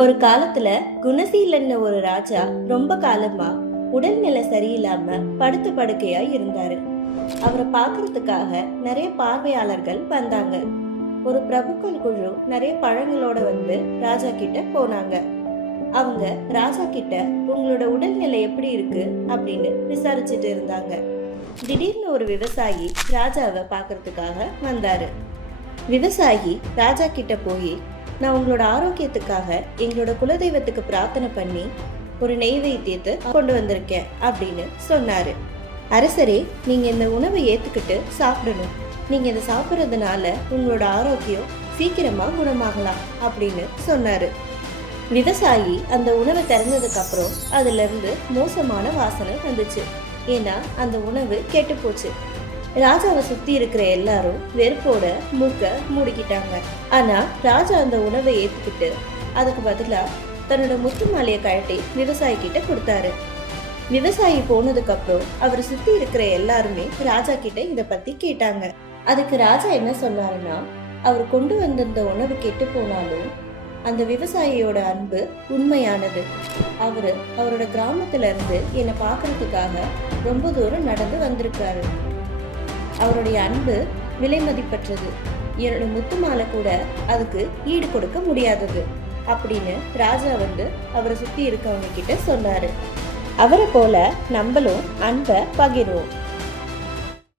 ஒரு காலத்துல குணசீலன்னு ஒரு ராஜா ரொம்ப காலமா உடல்நிலை சரியில்லாம படுத்து படுக்கையா இருந்தாரு. அவரை பார்க்கறதுக்காக நிறைய பார்வையாளர்கள் வந்தாங்க. ஒரு பிரபுக்கள் குழு நிறைய பழங்களோட வந்து ராஜா கிட்ட போனாங்க. அவங்க ராஜா கிட்ட உங்களோட உடல்நிலை எப்படி இருக்கு அப்படின்னு விசாரிச்சுட்டு இருந்தாங்க. திடீர்னு ஒரு விவசாயி ராஜாவை பார்க்கறதுக்காக வந்தாரு. விவசாயி ராஜா கிட்ட போய், நான் உங்களோட ஆரோக்கியத்துக்காக எங்களோட குலதெய்வத்துக்கு பிரார்த்தனை பண்ணி ஒரு நெய்வேத்தியத்தை கொண்டு வந்திருக்கேன் அப்படின்னு சொன்னாரு. அரசரே, நீங்க இந்த உணவை ஏத்துக்கிட்டு சாப்பிடணும். நீங்க இதை சாப்பிட்றதுனால உங்களோட ஆரோக்கியம் சீக்கிரமா குணமாகலாம் அப்படின்னு சொன்னாரு. விவசாயி அந்த உணவை திறந்ததுக்கு அப்புறம் அதுல இருந்து மோசமான வாசனை வந்துச்சு. ஏன்னா அந்த உணவு கெட்டு போச்சு. ராஜாவை சுத்தி இருக்கிற எல்லாரும் வெறுப்போட மூக்க மூடிக்கிட்டாங்க. ஆனா ராஜா அந்த உணவை ஏத்துக்கிட்டு அதுக்கு பதிலா தன்னோட முத்து மாலையை கழட்டி விவசாயி கிட்ட கொடுத்தாரு. விவசாயி போனதுக்கு அப்புறம் அவரை சுத்தி இருக்கிற எல்லாருமே ராஜா கிட்ட இத பத்தி கேட்டாங்க. அதுக்கு ராஜா என்ன சொன்னாருன்னா, அவர் கொண்டு வந்திருந்த உணவு கெட்டு போனாலும் அந்த விவசாயியோட அன்பு உண்மையானது. அவரோட கிராமத்துல இருந்து என்னை பாக்குறதுக்காக ரொம்ப தூரம் நடந்து வந்திருக்காரு. அவருடைய அன்பு விலை மதிப்பற்றது. என்னோட முத்து மாலை கூட அதுக்கு ஈடு கொடுக்க முடியாதது அப்படின்னு ராஜா வந்து அவரை சுத்தி இருக்கவங்க கிட்ட சொன்னாரு. அவரை போல நம்மளும் அன்பை பகிர்வோம்.